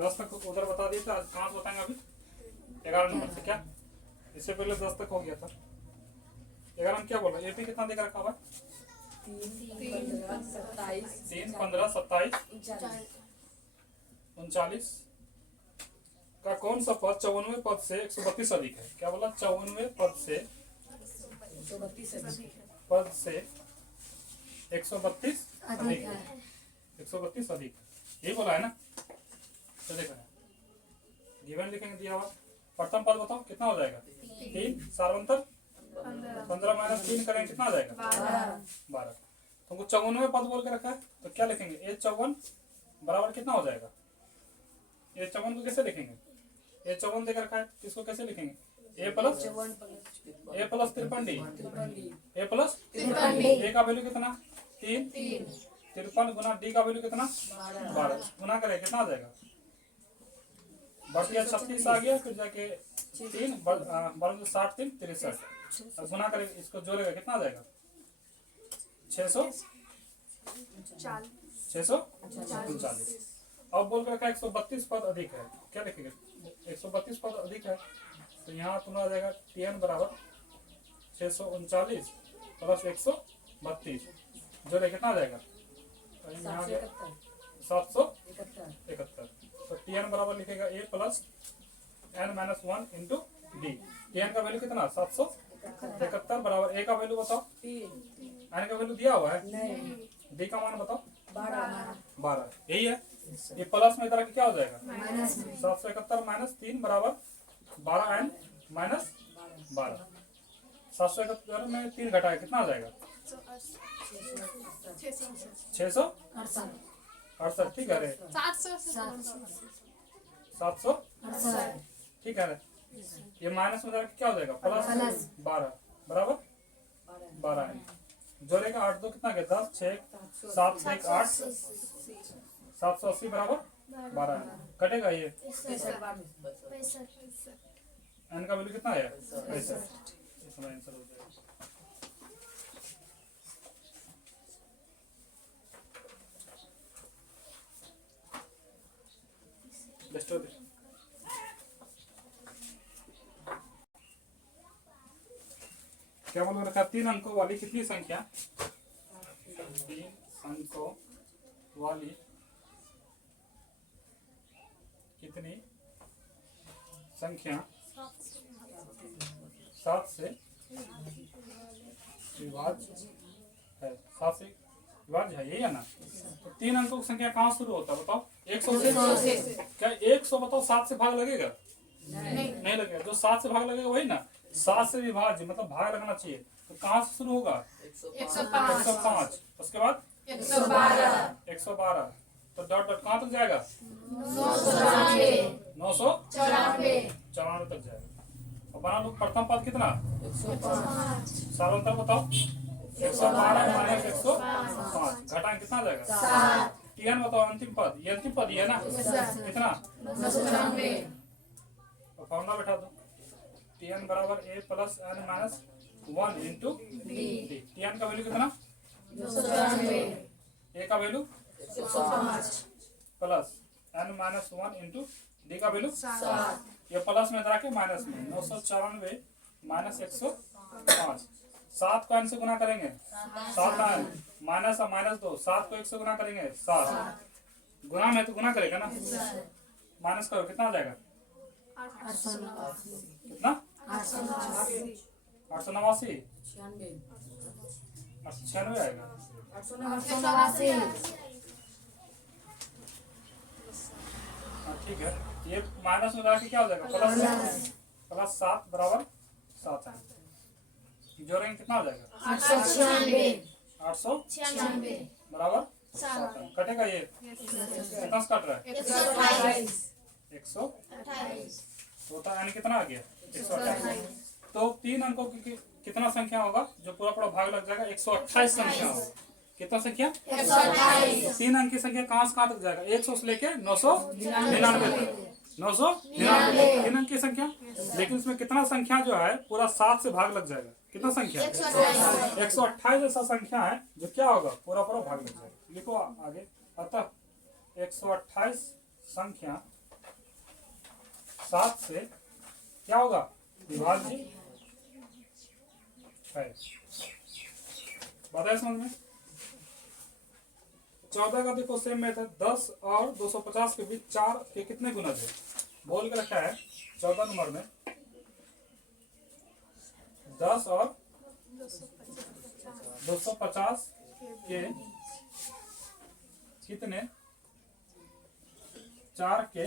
10 तक उधर बता दिए थे, आज कहाँ से बताएंगे अभी 11 नंबर से। क्या इससे पहले 10 तक हो गया था। 11 में क्या बोल रहा है? एपी कितना देकर रखा हुआ है? 3, 15, 27, 39 का कौन सा पद 54वें पद से 132 अधिक है? क्या बोला? 54वें पद से 132 अधिक है। 132 अधिक यही बोला है ना? तो देखो गिवन लिखेंगे दिया हुआ। प्रथम पद बताओ कितना हो जाएगा? 3 सार्वंतर 15 माइनस 3 करेंगे कितना आ जाएगा? 12। तुमको 54वें पद बोल के रखा है तो क्या लिखेंगे? ए 54 बराबर कितना हो जाएगा? ए 54 को कैसे लिखेंगे? ए 54 देकर रखा है, इसको कैसे लिखेंगे? ए प्लस 53 डी, ए प्लस ए का वैल्यू कितना? 3, 53 गुना डी का वैल्यू कितना? 12 गुना करें कितना आ जाएगा? बढ़ गया 36 आ गया, फिर जाके 3 12 60 3 63 गुना करें, इसको जोड़ेगा कितना आ जाएगा? 639। अब बोल कर रखा 132 पद अधिक है, क्या लिखेंगे? 132 पद अधिक है तो यहाँ तुम्हारा आ जाएगा TN बराबर 639 प्लस 132 जोड़े कितना आ जाएगा? यहाँ 771। तो TN बराबर लिखेगा A plus n-1 into D. TN का वैल्यू कितना? 771 बराबर A का वैल्यू बताओ, n का वैल्यू दिया हुआ है, D का मान बताओ 12। यही है। ये प्लस में इधर क्या हो जाएगा? 771 माइनस 3 बराबर 12n माइनस 12। 771 में 3 घटाए कितना आ जाएगा? 668। ठीक है रे, 700 ठीक है रे। ये माइनस में क्या हो जाएगा? प्लस 12 बराबर 12 जोड़ेगा 8 2 कितना गया? 10 6 7 1 8 780 बराबर 12 कटेगा ये n का वैल्यू कितना है? 65। इसमें आंसर हो जाएगा। क्या बोल रखा? 3 अंकों वाली कितनी संख्या? 3 अंकों वाली कितनी संख्या 7 से विभाज्य है? 7 से विभाज्य है, यही है ना? तो 3 अंकों की संख्या कहाँ शुरू होता है बताओ? 100 से। क्या 100 बताओ 7 से भाग लगेगा? नहीं लगेगा। जो 7 से भाग लगेगा वही ना। 7 से विभाज्य मतलब भाग लगना चाहिए, तो कहाँ से शुरू होगा? 105। उसके बाद 112। तो डॉट डॉट कहाँ तक जाएगा? 994 तक जाएगा। और बना लो प्रथम पद कितना? 105। सार्वंतर बताओ 112 माइनस 105 घटाएं कितना आ जाएगा? 7। TN बताओ अंतिम पद, ये अंतिम पद ये ना कितना? 994। और फॉर्मूला बैठा दो। TN बराबर A plus n-1 into D. TN का वैल्यू कितना? 994। A का value 105 plus n-1 into D का वैल्यू 7। ये प्लस में इधर आके माइनस में 994 माइनस 105। 7 को n से गुना करेंगे 7 माइनस और माइनस 2 7 को 1 से गुना करेंगे 7 गुना में तो गुना करेगा ना। माइनस करो कितना आ जाएगा? कितना? 889 96 आएगा। ठीक है। ये माइनस में के क्या हो जाएगा? प्लस 7 बराबर 7 है। जोड़ेंगे कितना हो जाएगा? 896 बराबर 7 कटेगा। ये कितना कट रहा है? 128। तो यानी कितना आ गया? 128। तो 3 अंकों की कितना संख्या होगा जो पूरा पूरा भाग लग जाएगा? 128 संख्या होगा। कितना संख्या? 128। तो 3 अंक की संख्या कहाँ से कहाँ तक जाएगा? 100 से लेके 999 तक। 999 3 अंक की संख्या। लेकिन इसमें कितना संख्या जो है पूरा 7 से भाग लग जाएगा? कितना संख्या? 128 ऐसा संख्या है जो क्या होगा? पूरा पूरा भाग लग जाएगा। लिखो आगे। अतः 128 संख्या 7 से क्या होगा, विभाज्य है। बताए समझ में। 14 का देखो सेम मेथड, 10 और 250 के बीच 4 के कितने गुणज है, बोल के रखा है 14 नंबर में। 10 और 250 के कितने 4 के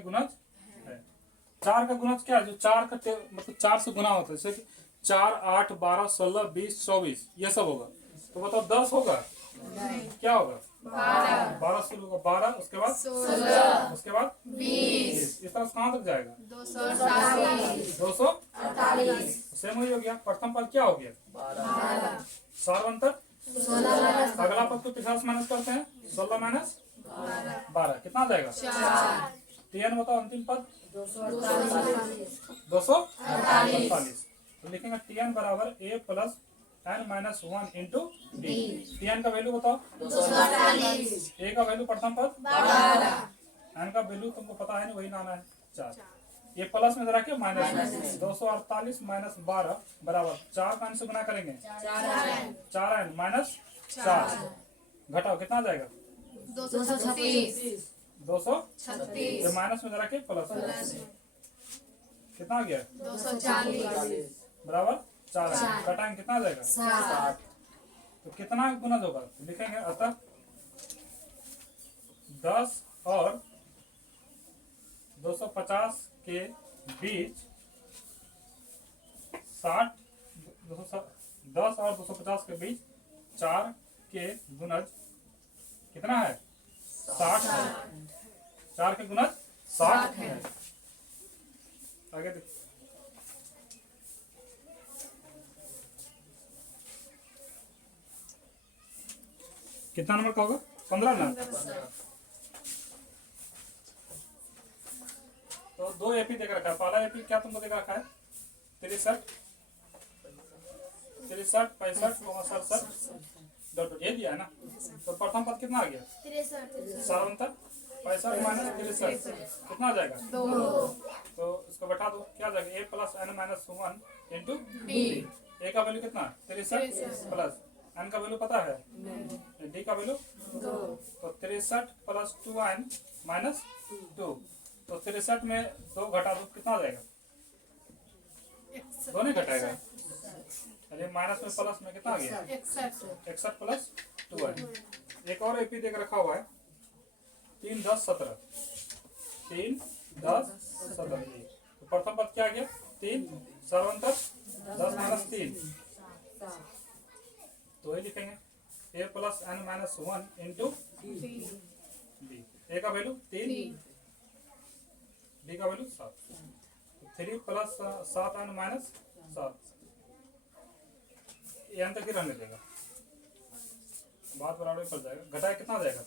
गुणज है। 4 का गुणज क्या है, जो 4 का मतलब 4 से गुना होता है, जैसे कि 4, 8, 12, 16, 20, 24 ये सब होगा। तो बताओ 10 होगा, क्या होगा 12 से होगा 12, उसके बाद 16, उसके बाद 20, इस तरह कहाँ तक जाएगा 248, सेम वही हो गया। प्रथम पद क्या हो गया 12, अगला पद को पिछला से माइनस करते हैं, 16 माइनस 12 कितना जाएगा 3, बताओ अंतिम पद 248। तो लिखेंगे Tn बराबर a plus n minus 1 into D. Tn का वैल्यू बताओ 248, a का वैल्यू प्रथम पद 12, n का वैल्यू तुमको पता है नहीं, वही लाना है 4, ये प्लस में जरा के माइनस में 248 माइनस 12 बराबर 4 का n से गुना करेंगे 4n माइनस 4, घटाओ कितना जाएगा 236, माइनस में जरा के प्लस कितना आ गया 240 बराबर 4, घटाएंगे कितना जाएगा 60। तो कितना गुणज होगा, तो लिखेंगे अतः 10 और 250 के बीच 10 और 250 के बीच 4 के गुणज कितना है 60 है। 4 के गुणज 60 है। आगे देखो कितना नंबर का होगा 15 ना। तो 2 एपी देख रखा है। पहला एपी क्या तुमको देख रखा है 63, 65, 67 डॉट ये दिया है ना। तो प्रथम पद कितना आ गया 67, 65 माइनस 63 कितना आ जाएगा 2। तो इसको बैठा दो, क्या जाएगा a plus n minus 1 into D. A का वैल्यू कितना 63 प्लस n का वैल्यू पता है, डी का वैल्यू 2। तो 63 प्लस 2n माइनस 2, तो 63 में 2 घटा दो कितना आ जाएगा 2 नहीं घटाएगा, अरे माइनस में प्लस में कितना आ गया 61 प्लस 2n। एक और एपी देख रखा हुआ है 3, 10, 17, 3, 10, 17। तो प्रथम पद क्या आ गया 3, 67, 10 माइनस 3, तो ये लिखेंगे a plus n minus 1 into D. A का वैल्यू 3, डी का वैल्यू 7, 3 प्लस 7n माइनस 7, यहाँ तक ही रहने देगा, बात बराबर पड़ जाएगा। घटाया कितना जाएगा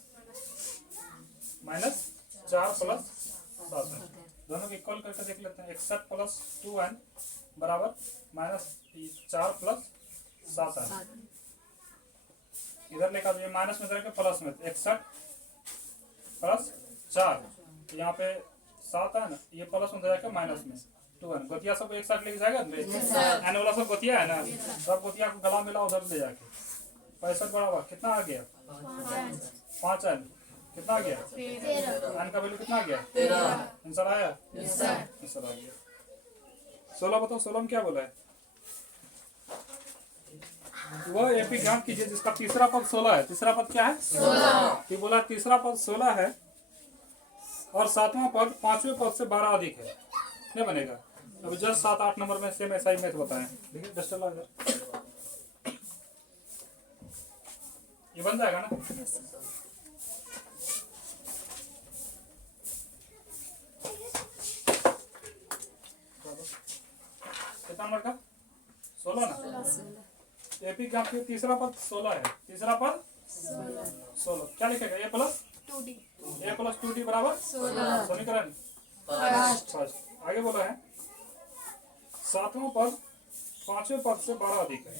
माइनस 4 प्लस 7, दोनों को इक्वल करके देख लेते हैं। 61 प्लस 2n बराबर माइनस 4 प्लस 7n, इधर लेकर ये माइनस में जाएगा प्लस में 61 प्लस 4, यहाँ पे 7n, ये प्लस में जाएगा माइनस में 2n। गोतिया सब एक साथ लेके जाएगा एन वाला सब गोतिया है ना, सब गोतिया को गला मिला उधर ले जाके 65 बराबर कितना आ गया 5n, कितना आ गया n का वैल्यू कितना आ गया 13। आंसर आया, आंसर आ गया 16। बताओ 16 में क्या बोला है, वह एपी ज्ञात कीजिए जिसका तीसरा पद 16 है। तीसरा पद क्या है 16, कि बोला तीसरा पद 16 है और सातवां पद पांचवें पद से 12 अधिक है, नहीं बनेगा। अभी जस्ट 7, 8 नंबर में सेम ऐसा ही मैथ बताएं, देखिए जस्ट चला ये बन जाएगा ना। कितना नंबर का 16 ना। एपी का तीसरा पद 16 है, तीसरा पद 16 क्या लिखेगा a प्लस 2d बराबर 16, समीकरण फर्स्ट। आगे बोला है सातवां पद पांचवें पद से 12 अधिक है,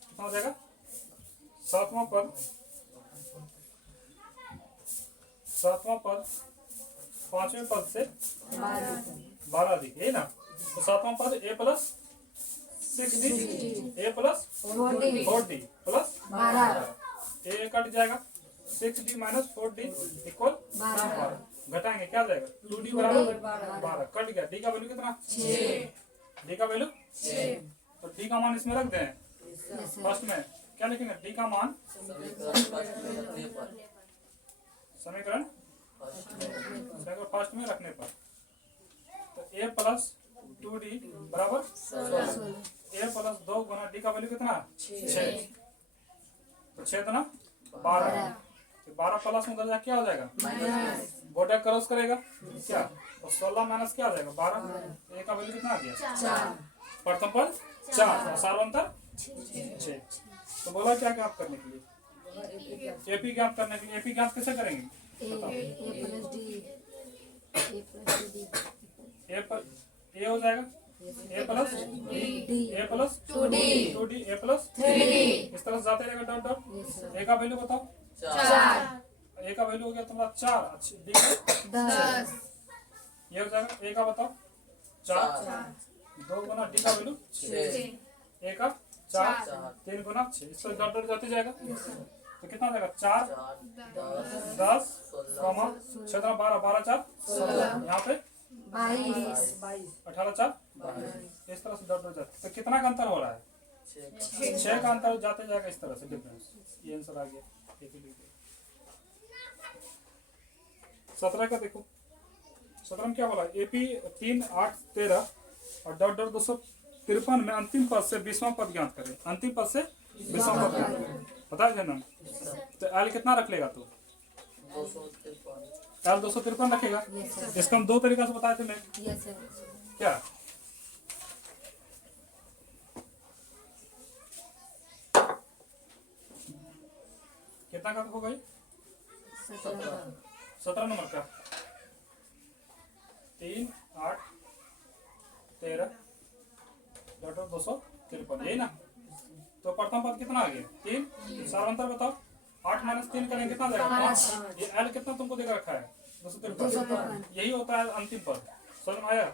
कितना हो जाएगा सातवां पद पांचवें पद से 12 अधिक, यही ना। तो सातवां पद a plus 6d a plus 4d plus 12, a cut जाएगा, 6d माइनस 4d इक्वल 12, घटाएंगे क्या जाएगा 2d बराबर 12, कट गया। d का वैल्यू कितना 6, d का वैल्यू 6, तो d का मान इसमें रख दें फर्स्ट में, क्या लिखेंगे d का मान समीकरण फर्स्ट में रखने पर, तो a प्लस 2d बराबर 16, a प्लस 2 गुना d का वैल्यू कितना 6, तो 6 दुना 12, 12 प्लस में उधर जा क्या हो जाएगा बोर्डर क्रॉस करेगा क्या, तो 16 माइनस क्या आ जाएगा 12, a का वैल्यू कितना आ गया 4, प्रथम पद 4 सार्वंतर 6। तो बोला क्या ज्ञात करने के लिए, एपी ज्ञात करने के लिए। एपी ज्ञात कैसे करेंगे बताओ, ए हो जाएगा a plus a plus 2d a plus 3d, इस तरह से जाते रहेगा डॉट डॉट। a का वैल्यू बताओ 4, a का वैल्यू हो गया तुम्हारा 4, d का 10, ये हो जाएगा a का बताओ 4, 2 गुना d का वैल्यू 6, a का 4, 3 गुना 6, इस तरह डॉट डॉट जाते जाएगा, तो कितना जाएगा 4 10 6 12 12 4 16, यहाँ पे 22 18 4 22, इस तरह से डॉट डॉट जाते, तो कितना का अंतर हो रहा है 6 का अंतर जाते जाएगा इस तरह से डिफरेंस। ये आंसर आ गया। 17 का देखो, 17 में क्या बोला, एपी 3 8 13 और डॉट डॉट 253 में अंतिम पद से 20वां पद ज्ञात करें, अंतिम पद से 20वां पद ज्ञात करें, पता है ना। तो एल कितना रख लेगा तू, एल 253 रखेगा। इसका हम दो तरीका से बताए थे मैं, क्या कितना का होगा ये 17 नंबर का 3 8 13 डॉट 253, यही ना। तो प्रथम पद कितना आ गया 3, सार्वंतर बताओ 8 माइनस 3 करेंगे कितना जाएगा 5, ये एल कितना तुमको देकर रखा है 253, यही होता है अंतिम पद, समझ में आया।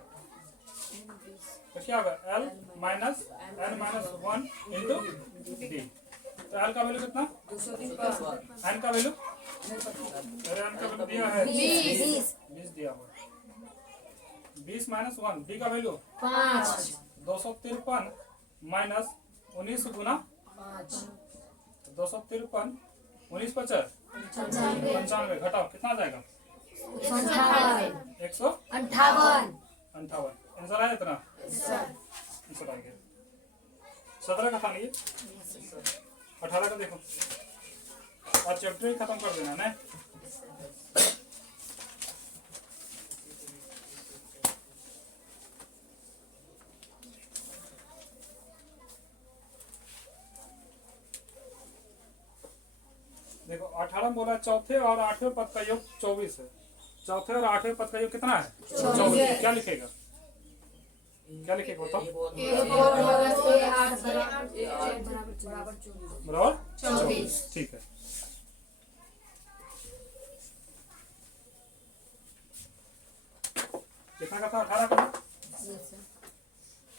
तो क्या होगा L minus N minus 1 into D, तो एल का वैल्यू कितना एन का वैल्यू, अरे एन का वैल्यू दिया है 20 दिया हुआ, 20 माइनस 1, डी का वैल्यू 5, 253 माइनस 19 गुना 253 19 50 95, घटाओ कितना जाएगा 158, आंसर आया इतना, आंसर आ गया। 17 का था नहीं, 18 का देखो, और चैप्टर ही खत्म कर देना ना। देखो 18 बोला चौथे और 8वें पद का योग 24 है, चौथे और 8वें पद का योग कितना है 24, क्या लिखेगा, क्या लिखेगा बताओ बराबर 24, ठीक है। कितना का था 18 का,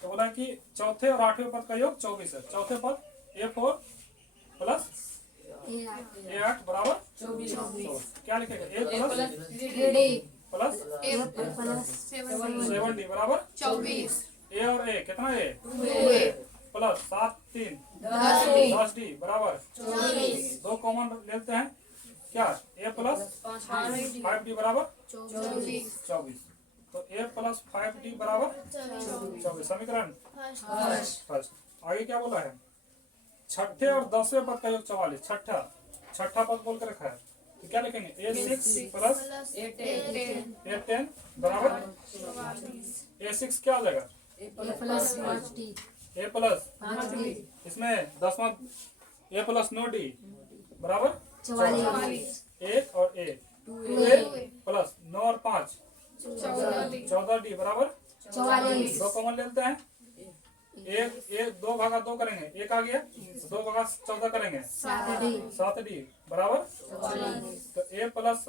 तो बोला कि चौथे और 8वें पद का योग 24 है, चौथे पद a4 प्लस a8 बराबर 24, क्या लिखेगा a प्लस 7d बराबर 24, a और a कितना है 2a प्लस 7 3 10d बराबर 24, दो कॉमन लेते हैं क्या a प्लस 5d बराबर 24, तो a प्लस 5d बराबर 24, समीकरण फर्स्ट। आगे क्या बोला है, छठे और 10वें पद का योग 44, छठा पद बोल कर रखा है, तो क्या लिखेंगे a6 प्लस a10 बराबर, a6 क्या हो जाएगा a प्लस, इसमें 10वां a प्लस 9d बराबर 44, 1 और a 2a प्लस 9 और 5 14d बराबर 44, दो कॉमन लेते हैं, एक 2 भागा 2 करेंगे, एक आ गया, 2 भागा 14 करेंगे 7d बराबर, तो a प्लस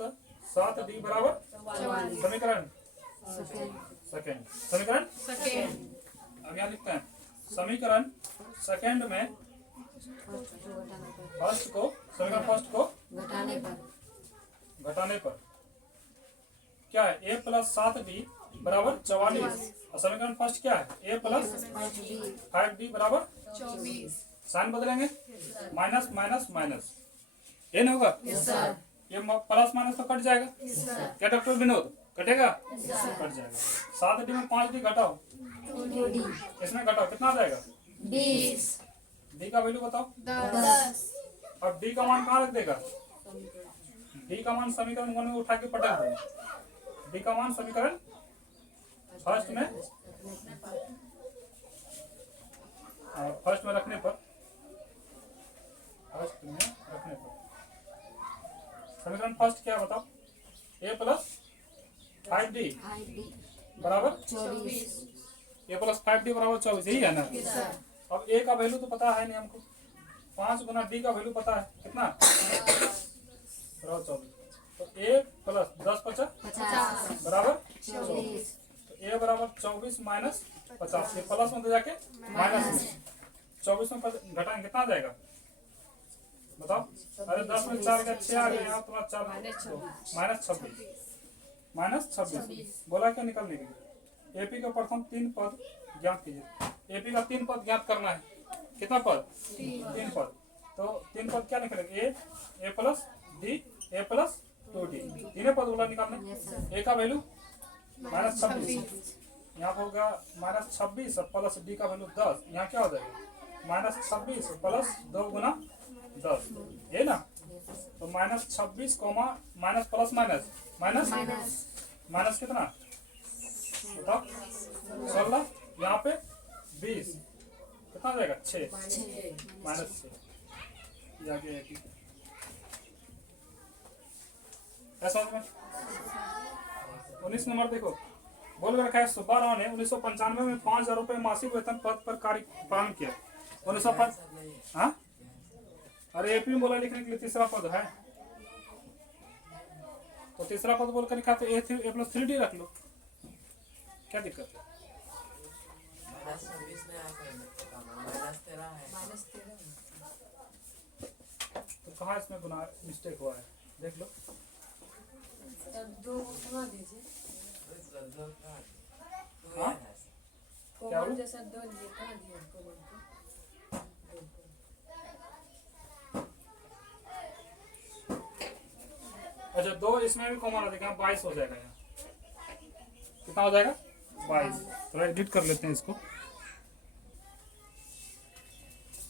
7D बराबर समीकरण सेकेंड समीकरण अब यहाँ लिखते हैं समीकरण सेकेंड में फर्स्ट को समीकरण फर्स्ट को घटाने पर क्या है a प्लस 7D बराबर 44 और समीकरण फर्स्ट क्या है a प्लस 5D बराबर 24 साइन बदलेंगे माइनस माइनस माइनस ये नहीं होगा ये प्लस माइनस तो कट जाएगा क्या डॉक्टर विनोद कटेगा कट जाएगा 7D में 5D घटाओ इसमें घटाओ कितना आ जाएगा 20 D का वैल्यू बताओ 10 अब D का मान कहाँ रख देगा D का मान समीकरण 1 में उठा के पटक दो D का मान समीकरण फर्स्ट में रखने पर समीकरण फर्स्ट क्या बताओ a प्लस 5D बराबर 24 a प्लस 5D बराबर 24 यही है ना अब a का वैल्यू तो पता है नहीं हमको 5 गुना D का वैल्यू पता है कितना बराबर 24 तो a प्लस 10 50 बराबर 24 तो a बराबर 24 माइनस 50 ये प्लस में तो जाके माइनस में 24 में घटाएंगे कितना आ जाएगा बताओ अरे 10 में 4 का 6 आ गया यहाँ तुम्हारा 4 माइनस 26 बोला क्या निकलने के लिए एपी का प्रथम 3 पद ज्ञात कीजिए एपी का 3 पद ज्ञात करना है कितना पद 3 पद तो 3 पद क्या निकलेगा A plus D A plus 2D तीनों पद बोला निकालने ए का वैल्यू माइनस 26 यहाँ पर होगा माइनस 26 और प्लस डी का वैल्यू 10 यहाँ क्या हो जाएगा माइनस 26 प्लस 2 गुना 10 ये ना तो minus 26 comma minus plus minus minus minus कितना बताओ 16 यहाँ पे 20 कितना जाएगा 6 माइनस 6 आगे ऐसा में 19 नंबर देखो बोल रखा है सुब्बा राव ने 1995 में 5,000 रुपए मासिक वेतन पद पर कार्य प्रारंभ किया 1905 हाँ अरे एपी में बोला लिखने के लिए तीसरा पद है तो तीसरा पद बोल कर लिखा तो ए प्लस 3D रख लो क्या दिक्कत है तो कहाँ इसमें गुना मिस्टेक हुआ है देख लो हाँ क्या बोलो जैसा दो लिए कहाँ दिया कोमल को अच्छा 2 इसमें भी कॉमन आ जाएगा 22 हो जाएगा यहाँ कितना हो जाएगा 22 थोड़ा एडिट कर लेते हैं इसको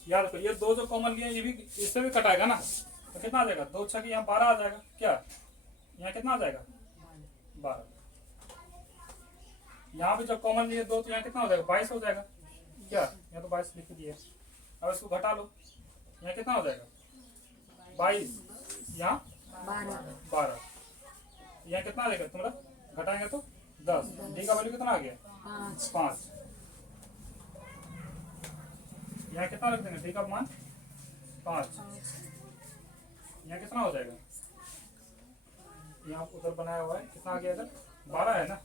याद रखो ये 2 जो कॉमन लिए ये भी इससे भी कटाएगा ना तो कितना आ जाएगा 2 6 यहाँ 12 आ जाएगा क्या यहाँ कितना आ जाएगा 12 यहाँ भी जब कॉमन लिए 2 तो यहाँ कितना हो जाएगा 22 हो जाएगा क्या यहाँ तो 22 लिख दिए अब इसको घटा लो यहाँ कितना हो जाएगा 22 यहाँ 12 यहाँ कितना आ जाएगा तुम्हारा घटाएंगे तो 10 डी का वैल्यू कितना आ गया 5 यहाँ कितना रख देंगे डी का मान 5 यहाँ कितना हो जाएगा यहाँ उधर बनाया हुआ है कितना आ गया इधर 12 है ना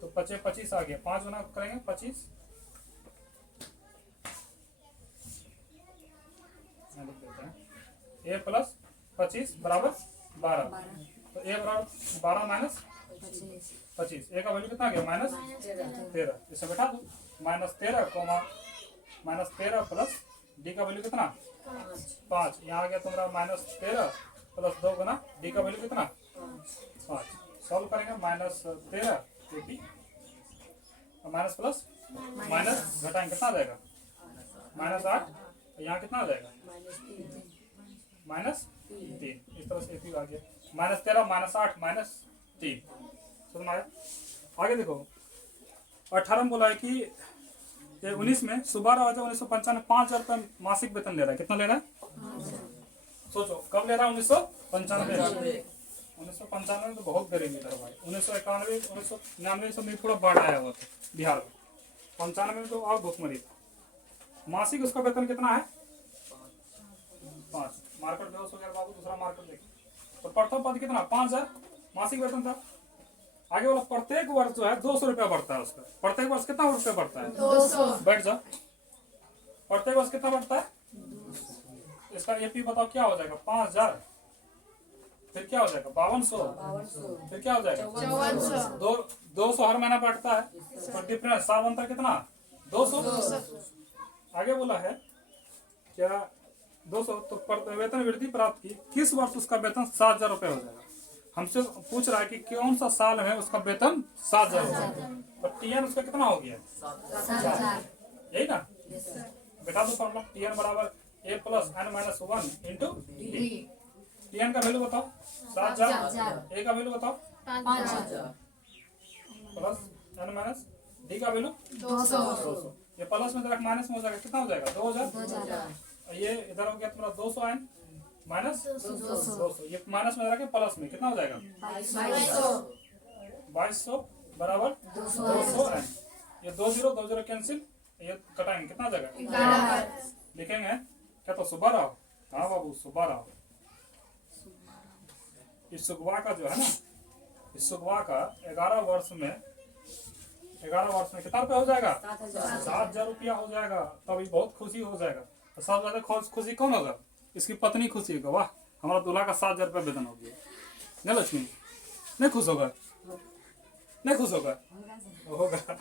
तो 25 आ गया 5 गुना करेंगे 25 लिख देते हैं a प्लस 25 बराबर 12 तो a बराबर 12 माइनस 25 a का वैल्यू कितना आ गया माइनस 13 इसे बैठा दो minus 13 comma minus 13 plus D का वैल्यू कितना 5 यहाँ आ गया तुम्हारा माइनस 13 प्लस 2 गुना डी का वैल्यू कितना 5 सॉल्व करेंगे minus 13 AP minus plus minus घटाएंगे कितना आ जाएगा माइनस 8 यहाँ कितना आ जाएगा माइनस 3 इस तरह से एपी आ गया माइनस 13 माइनस 8 माइनस 3 समझ आया आगे देखो 18 बोला है कि 19 में सुबह राजा 1995 5,000 रुपये मासिक वेतन ले रहा है कितना ले रहा है सोचो कब ले रहा है 1995 में तो बहुत गरीबी था भाई 1991 1999 सब में थोड़ा बढ़ आया हुआ था बिहार में 95 में तो और भूखमरी था मासिक उसका वेतन कितना है 5 मार्केट बेहोश हो गया बाबू दूसरा मार्केट देखिए तो प्रथम पद कितना 5000 मासिक वेतन था। आगे वाला प्रत्येक वर्ष जो है 200 रुपया बढ़ता है उसका। प्रत्येक वर्ष कितना रुपया बढ़ता है? 200। बैठ जाओ। प्रत्येक वर्ष कितना बढ़ता है? इसका एपी बताओ क्या हो जाएगा? 5000, फिर क्या हो जाएगा? 5200, फिर क्या हो जाएगा? 5400। 200 हर महीना बढ़ता है, और डिफरेंस साल अंतर कितना? 200। आगे बोला है क्या 200, तो वेतन वृद्धि प्राप्त की किस वर्ष उसका वेतन 7000 रुपये हो जाएगा। हमसे पूछ रहा है कि कौन सा साल है उसका वेतन 7000 हो जाएगा। और टीएन उसका कितना हो गया? 7000। यही ना? बैठा दो फॉर्मूला टीएन बराबर A plus N minus 1 into D. TN का वैल्यू बताओ 7000, ए का वैल्यू बताओ 5000। प्लस एन माइनस डी का वैल्यू 200। 200। ये प्लस में जरा माइनस में हो जाएगा, कितना हो जाएगा? 2000। ये इधर हो गया तुम्हारा 200 एन माइनस 200। ये माइनस में जरा प्लस में कितना हो जाएगा? 2200 बराबर 200 एन। ये 20 कैंसिल, ये कटाएंगे, कितना आ जाएगा? 11। लिखेंगे क्या? तो सुबह रहो। हाँ बाबू सुबह रहो। इस सुगवा का जो है ना, इस सुगवा का 11 वर्ष में कितना रुपया हो जाएगा? 7000 रुपया हो जाएगा। तभी बहुत खुशी हो जाएगा। तो सबसे ज्यादा खुशी कौन होगा? इसकी पत्नी खुशी होगा, वाह हमारा दूल्हा का 7000 रुपया वेतन हो गया। नहीं लक्ष्मी, नहीं खुश होगा? नहीं खुश होगा? होगा।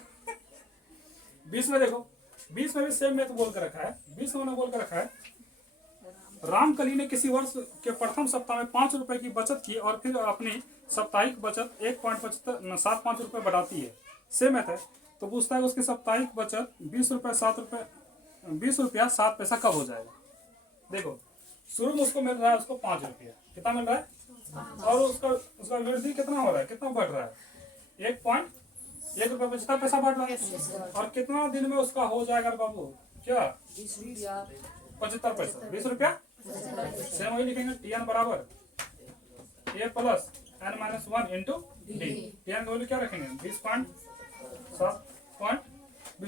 20 में देखो, 20 में भी सेम में तो बोल कर रखा है। 20 में बोल कर रखा है रामकली ने किसी वर्ष के प्रथम सप्ताह में 5 रुपए की बचत की और फिर अपनी साप्ताहिक बचत 1.75 रुपए बढ़ाती है। सेम है तो पूछता है उसकी साप्ताहिक बचत 20 रुपया 7 पैसा कब हो जाएगा। देखो शुरू में उसको मिल रहा है उसको 5 रुपया, कितना मिल रहा है? और उसका वृद्धि कितना हो रहा है, कितना बढ़ रहा है? 1.1 रुपया 75 पैसा बढ़ रहा है। और कितना दिन में उसका हो जाएगा बाबू? क्या 75 पैसा 20 रुपया। सेम वही लिखेंगे टीएन बराबर A plus N minus 1 into D. TN का वैल्यू क्या रखेंगे? 20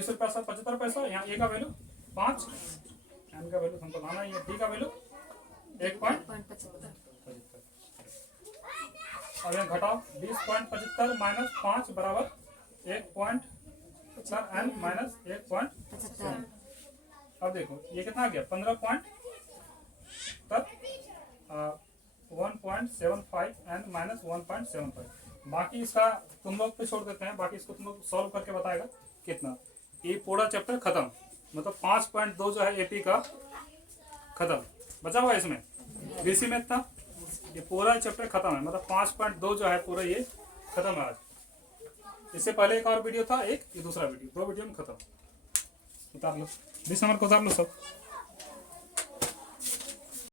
रुपया 75 पैसा। यहाँ ए का वैल्यू 5, एन का वैल्यू हमको लाना है, डी का वैल्यू 1.75। अब यहाँ घटाओ 20.75 माइनस 5 बराबर 1.75 एन माइनस 1.75। अब देखो ये कितना आ गया? 1.75 एन माइनस 1.75। बाकी इसका तुम लोग पे छोड़ देते हैं, बाकी इसको तुम लोग सॉल्व करके बताएगा कितना। ये पूरा चैप्टर खत्म, मतलब 5.2 जो है एपी का खत्म। बचा हुआ इसमें बीसी में था, ये पूरा चैप्टर खत्म है, मतलब 5.2 जो है पूरा ये खत्म है आज। इससे पहले एक और वीडियो था, ये दूसरा वीडियो, 2 वीडियो में खत्म। उतार लो 20 नंबर को उतार लो सब।